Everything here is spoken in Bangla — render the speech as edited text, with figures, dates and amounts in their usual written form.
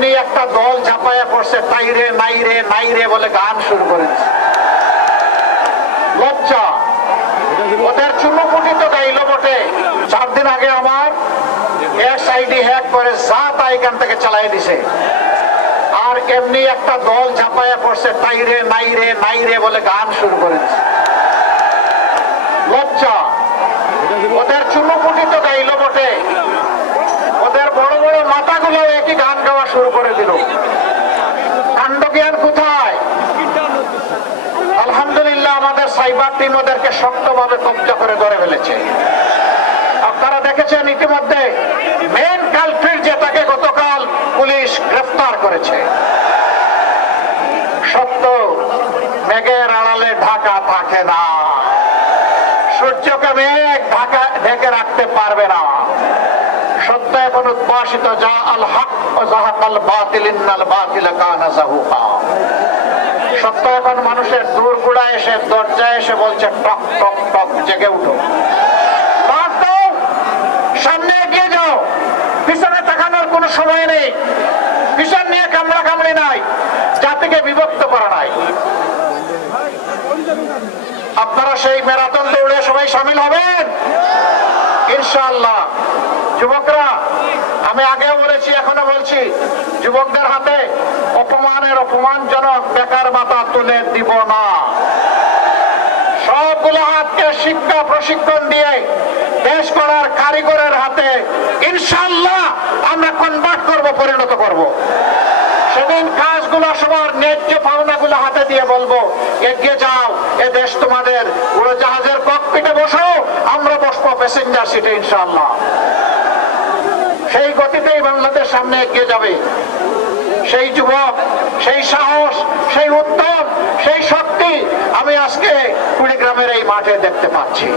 এমনি একটা দল ঝাঁপাইয়া পড়ছে, তাইরে নাইরে নাইরে বলে গান শুরু করেছে। লজ্জা, ওদের চুনোপুটি তো গাইল বটে। 4 দিন আগে আমার এসআইডি হ্যাক করে যা তা এখান থেকে চালাই দিছে, আর এমনি একটা দল ঝাঁপাইয়া পড়ছে, তাইরে নাইরে নাইরে বলে গান শুরু করেছে। লজ্জা, ওদের চুনোপুটি তো গাইল বটে, ওদের বড় বড় মাথাগুলো একই গান গাওয়া শুরু করে দিল। কাণ্ডজ্ঞান কোথায়? আলহামদুলিল্লাহ আমাদের সাইবার টিম ওদেরকে শক্তভাবে কব্জা করে ধরে ফেলেছে। আপনারা দেখেছেন ইতিমধ্যে মেন কালপ্রিট, যে তাকে গতকাল পুলিশ গ্রেফতার করেছে। সত্য মেঘের আড়ালে ঢাকা থাকে না, সূর্যকে মেঘ ঢেকে রাখতে পারবে না। সত্য এখন উদ্ভাসিত, যা আল হক ও যাহাকাল বাতিল ইন্নাল বাতিল কানা যাহুকা। সত্য এখন মানুষের দূরগুড়া এসে দরজায় এসে বলছে, টক টক টক, জেগে উঠো, সামনে এগিয়ে যাও, পিছনে তাকানোর কোন সময় নেই, পিছন নিয়ে কামড়া কামড়ি নাই, জাতিকে বিভক্ত করা নাই। আপনারা সেই ম্যারাথন দৌড়ে সবাই সামিল হবেন ইনশাআল্লাহ। যুবকরা, আমি আগেও বলেছি এখনো বলছি, যুবকদের হাতে অপমানের অপমানজনক বেকার ভাতা তুলে দিব না। সবগুলো হাতকে শিক্ষা প্রশিক্ষণ দিয়ে দেশ গড়ার কারিগরের হাতে ইনশাআল্লাহ আমরা কনভার্ট করব, পরিণত করব। সেদিন কাজগুলো সবার ন্যায্য পাওনাগুলো হাতে দিয়ে বলবো, এগিয়ে যাও, এ দেশ তোমাদের। উড়োজাহাজের ককপিটে বসো, আমরা বসবো প্যাসেঞ্জার সিটে ইনশাআল্লাহ। সেই গতিতেই বাংলাদেশ সামনে এগিয়ে যাবে। সেই যুবক, সেই সাহস, সেই উদ্যম, সেই শক্তি আমি আজকে কুড়িগ্রামের এই মাঠে দেখতে পাচ্ছি।